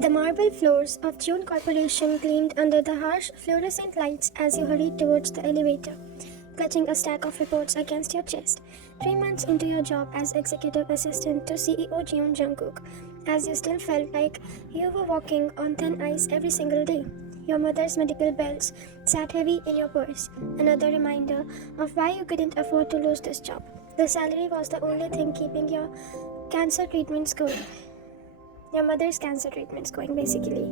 The marble floors of June Corporation gleamed under the harsh fluorescent lights as you hurried towards the elevator, clutching a stack of reports against your chest. 3 months into your job as executive assistant to CEO Jeon Jungkook, as you still felt like you were walking on thin ice every single day. Your mother's medical bills sat heavy in your purse, another reminder of why you couldn't afford to lose this job. The salary was the only thing keeping cancer treatments going. Your mother's cancer treatments going, basically.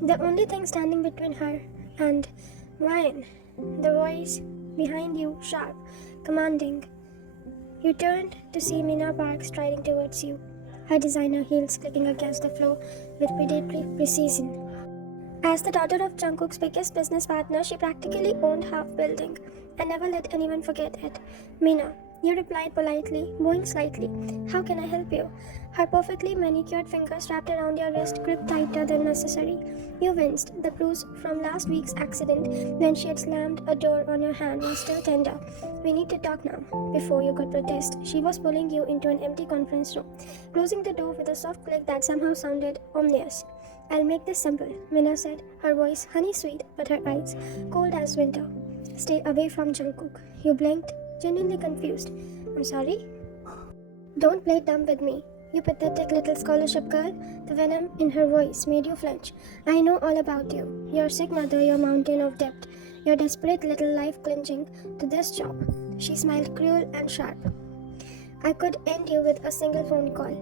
The only thing standing between her and Ryan. The voice behind you, sharp, commanding. You turned to see Mina Park striding towards you, her designer heels clicking against the floor with predatory precision. As the daughter of Jungkook's biggest business partner, she practically owned half building and never let anyone forget it. Mina, you replied politely, bowing slightly. How can I help you? Her perfectly manicured fingers wrapped around your wrist gripped tighter than necessary. You winced. The bruise from last week's accident when she had slammed a door on your hand was still tender. We need to talk now. Before you could protest, she was pulling you into an empty conference room, closing the door with a soft click that somehow sounded ominous. I'll make this simple, Mina said, her voice honey-sweet but her eyes cold as winter. Stay away from Jungkook. You blinked, genuinely confused. I'm sorry? Don't play dumb with me. You pathetic little scholarship girl. The venom in her voice made you flinch. I know all about you. Your sick mother, your mountain of debt, your desperate little life clinging to this job. She smiled cruel and sharp. I could end you with a single phone call.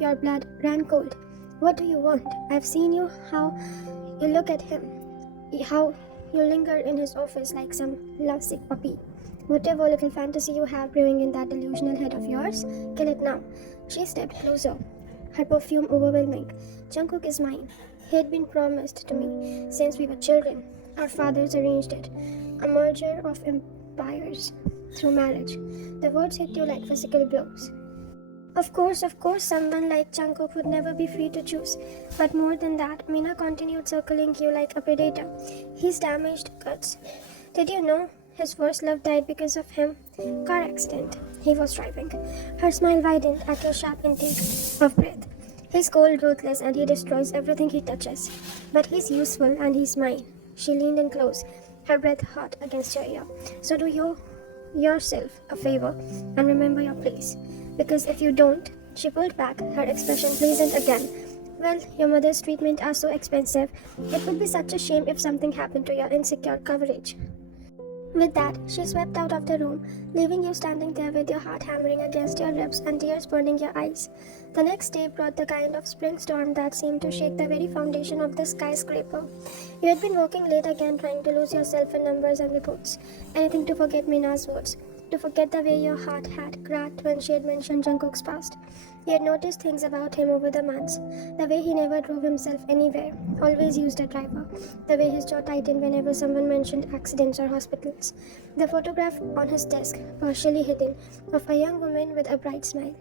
Your blood ran cold. What do you want? I've seen you, how you look at him, how you linger in his office like some lovesick puppy. Whatever little fantasy you have brewing in that delusional head of yours, kill it now. She stepped closer, her perfume overwhelming. Jungkook is mine. He had been promised to me since we were children. Our fathers arranged it. A merger of empires through marriage. The words hit you like physical blows. Of course, someone like Jungkook would never be free to choose. But more than that, Mina continued circling you like a predator. He's damaged goods. Did you know his first love died because of him? Car accident. He was driving. Her smile widened at your sharp intake of breath. He's cold, ruthless, and he destroys everything he touches. But he's useful and he's mine. She leaned in close, her breath hot against your ear. So do yourself a favor and remember your place. Because if you don't, she pulled back, her expression pleasant again. Well, your mother's treatment are so expensive. It would be such a shame if something happened to your insecure coverage. With that, she swept out of the room, leaving you standing there with your heart hammering against your ribs and tears burning your eyes. The next day brought the kind of spring storm that seemed to shake the very foundation of the skyscraper. You had been working late again, trying to lose yourself in numbers and reports. Anything to forget Mina's words. To forget the way your heart had cracked when she had mentioned Jungkook's past. You had noticed things about him over the months. The way he never drove himself anywhere, always used a driver. The way his jaw tightened whenever someone mentioned accidents or hospitals. The photograph on his desk, partially hidden, of a young woman with a bright smile.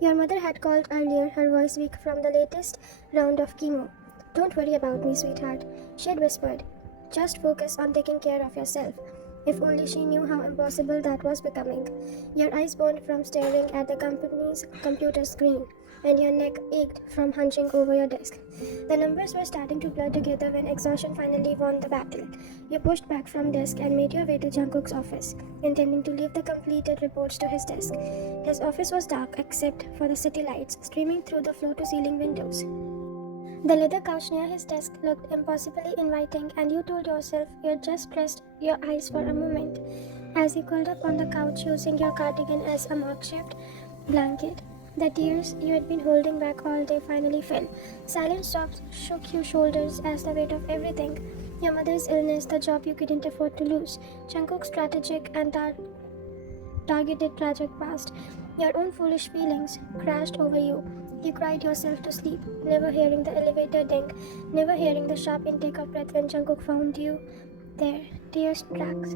Your mother had called earlier, her voice weak from the latest round of chemo. Don't worry about me, sweetheart, she had whispered. Just focus on taking care of yourself. If only she knew how impossible that was becoming. Your eyes burned from staring at the company's computer screen, and your neck ached from hunching over your desk. The numbers were starting to blur together when exhaustion finally won the battle. You pushed back from desk and made your way to Jungkook's office, intending to leave the completed reports to his desk. His office was dark except for the city lights streaming through the floor-to-ceiling windows. The leather couch near his desk looked impossibly inviting, and you told yourself you had just pressed your eyes for a moment. As you curled up on the couch using your cardigan as a makeshift blanket, the tears you had been holding back all day finally fell. Silent sobs shook your shoulders as the weight of everything. Your mother's illness, the job you couldn't afford to lose, Jungkook's strategic and targeted tragic past, your own foolish feelings crashed over you. You cried yourself to sleep, never hearing the elevator ding, never hearing the sharp intake of breath when Jungkook found you there, tears tracks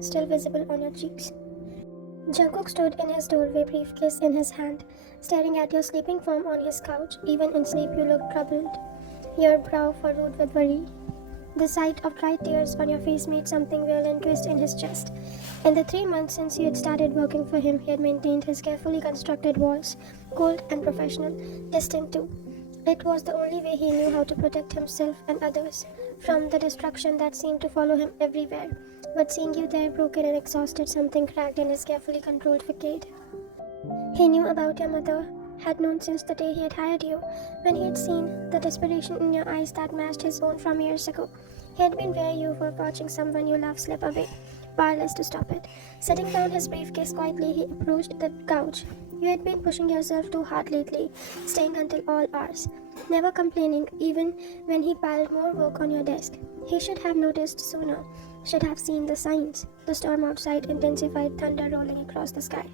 still visible on your cheeks. Jungkook stood in his doorway, briefcase in his hand, staring at your sleeping form on his couch. Even in sleep you looked troubled, your brow furrowed with worry. The sight of dry tears on your face made something violent twist in his chest. In the 3 months since he had started working for him, he had maintained his carefully constructed walls, cold and professional, distant too. It was the only way he knew how to protect himself and others from the destruction that seemed to follow him everywhere. But seeing you there broken and exhausted, something cracked in his carefully controlled facade. He knew about your mother, had known since the day he had hired you, when he had seen the desperation in your eyes that matched his own from years ago. He had been where you were watching someone you love slip away, powerless to stop it. Setting down his briefcase quietly, he approached the couch. You had been pushing yourself too hard lately, staying until all hours, never complaining even when he piled more work on your desk. He should have noticed sooner, should have seen the signs. The storm outside intensified, thunder rolling across the sky.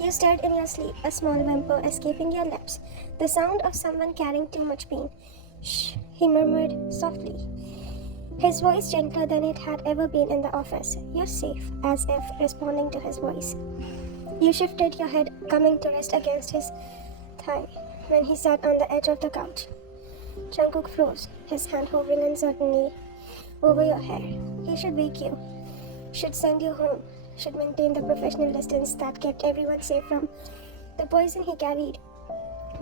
You stirred in your sleep, a small whimper escaping your lips, the sound of someone carrying too much pain. Shh, he murmured softly, his voice gentler than it had ever been in the office. You're safe, as if responding to his voice. You shifted your head, coming to rest against his thigh when he sat on the edge of the couch. Jungkook froze, his hand hovering uncertainly over your hair. He should wake you, should send you home, should maintain the professional distance that kept everyone safe from the poison he carried.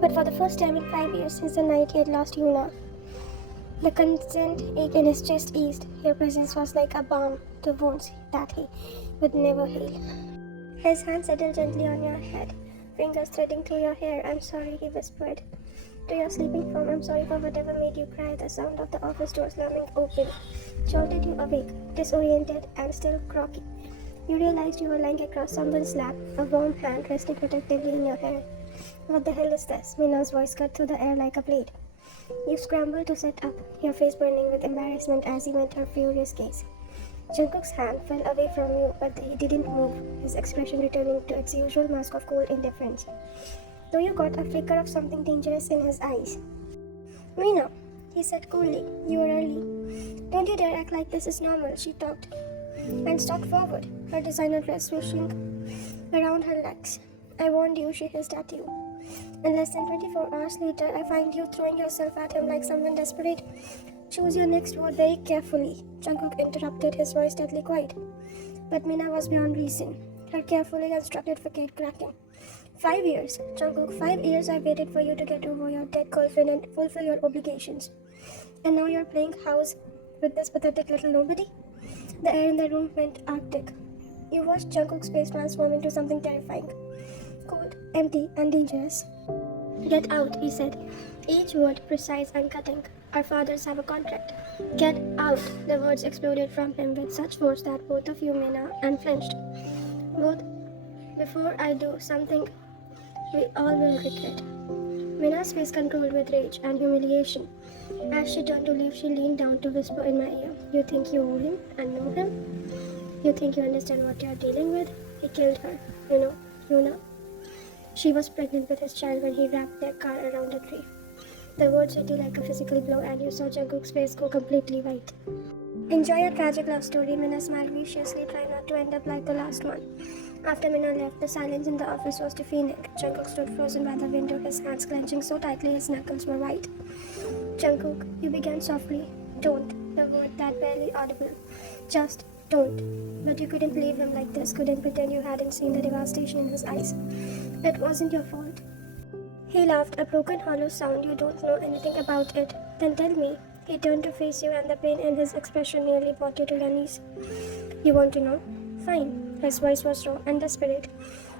But for the first time in 5 years since the night he had lost Yuna, the constant ache in his chest eased. Your presence was like a balm to wounds that he would never heal. His hand settled gently on your head, fingers threading through your hair. I'm sorry, he whispered. To your sleeping form, I'm sorry for whatever made you cry. The sound of the office door slamming open jolted you awake, disoriented and still groggy. You realized you were lying across someone's lap, a warm hand resting protectively in your hair. What the hell is this? Mina's voice cut through the air like a blade. You scrambled to sit up, your face burning with embarrassment as he met her furious gaze. Jungkook's hand fell away from you, but he didn't move, his expression returning to its usual mask of cold indifference. Though you got a flicker of something dangerous in his eyes. Mina, he said coolly, you were early. Don't you dare act like this is normal, she talked, and stalked forward, her designer dress swishing around her legs. I warned you, she hissed at you. And less than 24 hours later, I find you throwing yourself at him like someone desperate. Choose your next word very carefully, Jungkook interrupted, his voice deadly quiet. But Mina was beyond reason, her carefully constructed facade cracking. 5 years, Jungkook, 5 years I waited for you to get over your dead girlfriend and fulfill your obligations. And now you're playing house with this pathetic little nobody? The air in the room went arctic. You watched Jungkook's face transform into something terrifying. Cold, empty, and dangerous. Get out, he said, each word precise and cutting. Our fathers have a contract. Get out! The words exploded from him with such force that both of you, Mina, and flinched. Both, before I do something we all will regret. Mina's face controlled with rage and humiliation. As she turned to leave, she leaned down to whisper in my ear, you think you owe him and know him? You think you understand what you're dealing with? He killed her, you know. She was pregnant with his child when he wrapped their car around a tree. The words hit you like a physical blow and you saw Jungkook's face go completely white. Enjoy your tragic love story, Mina smiled viciously, trying not to end up like the last one. After Mina left, the silence in the office was deafening. Jungkook stood frozen by the window, his hands clenching so tightly his knuckles were white. Jungkook, you began softly. Don't, the word that barely audible. Just don't. But you couldn't leave him like this, couldn't pretend you hadn't seen the devastation in his eyes. It wasn't your fault. He laughed, a broken hollow sound. You don't know anything about it. Then tell me. He turned to face you and the pain in his expression nearly brought you to your knees. You want to know? Fine. His voice was raw and desperate.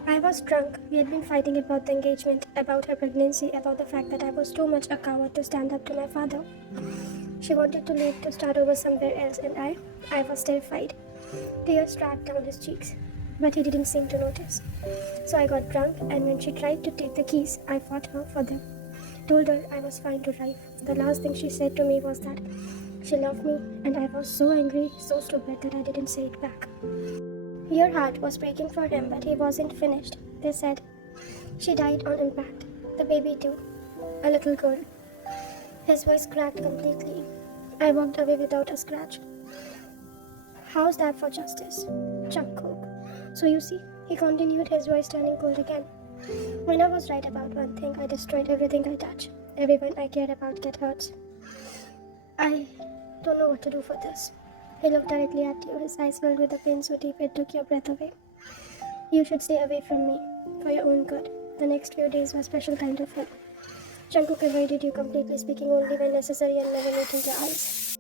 I was drunk. We had been fighting about the engagement, about her pregnancy, about the fact that I was too much a coward to stand up to my father. She wanted to leave to start over somewhere else and I was terrified. Tears tracked down his cheeks, but he didn't seem to notice. So I got drunk and when she tried to take the keys, I fought her for them. Told her I was fine to drive. The last thing she said to me was that she loved me and I was so angry, so stupid that I didn't say it back. Your heart was breaking for him, but he wasn't finished. They said, she died on impact. The baby too. A little girl. His voice cracked completely. I walked away without a scratch. How's that for justice? Jungkook. So you see, he continued, his voice turning cold again. When I was right about one thing, I destroyed everything I touch. Everyone I cared about get hurt. I don't know what to do for this. He looked directly at you, his eyes filled with a pain so deep it took your breath away. You should stay away from me, for your own good. The next few days were a special kind of hell. Jungkook avoided you completely, speaking only when necessary and never meeting your eyes.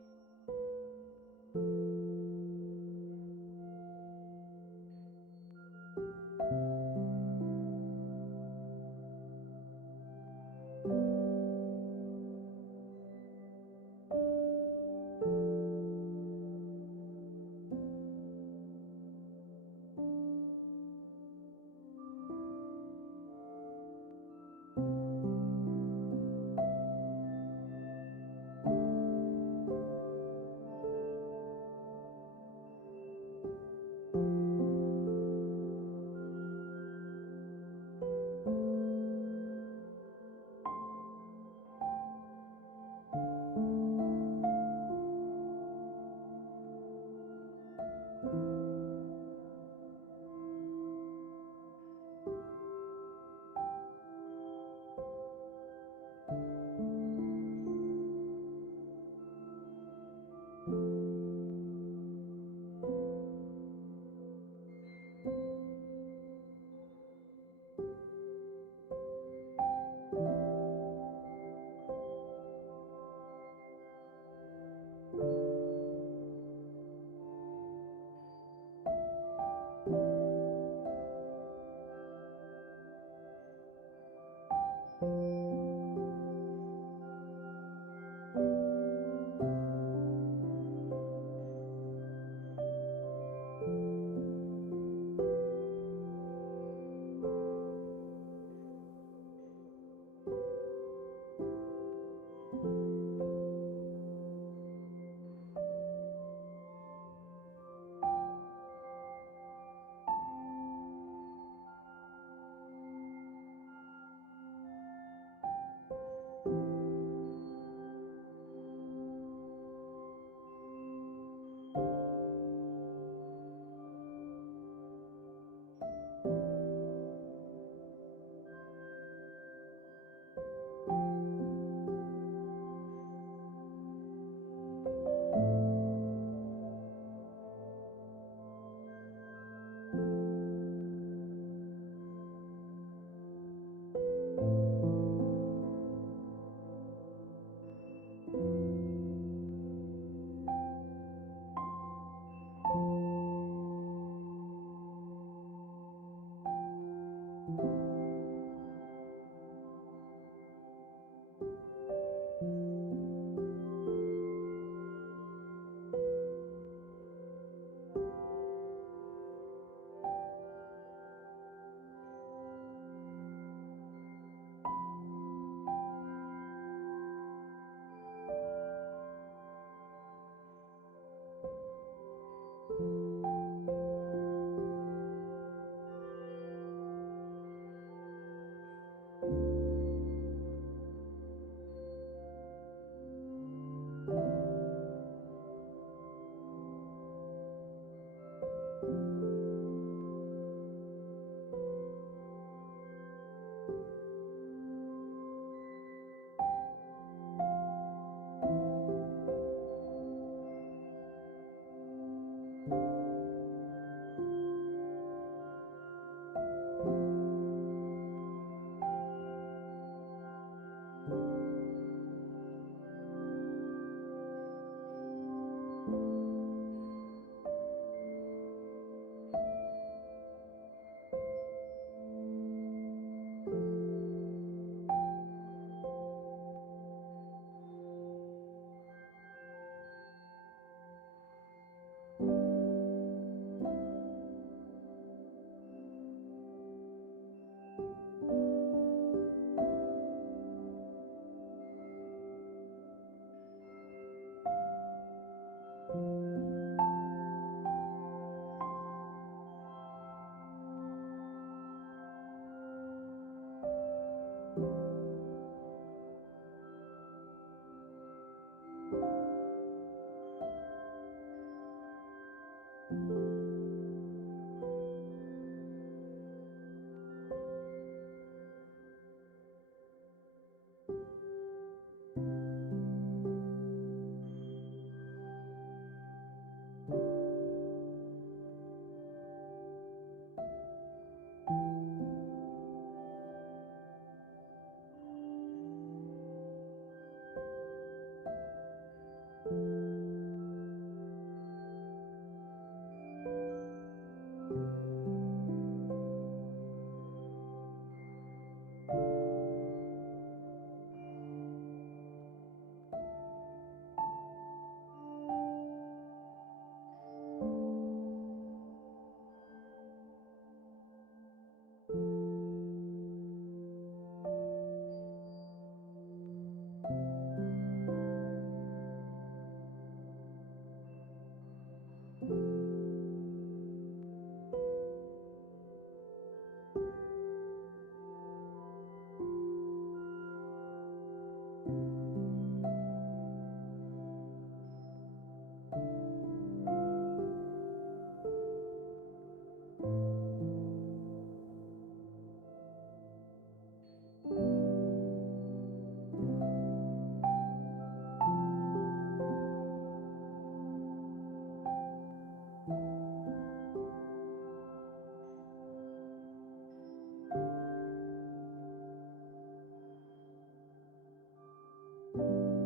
you.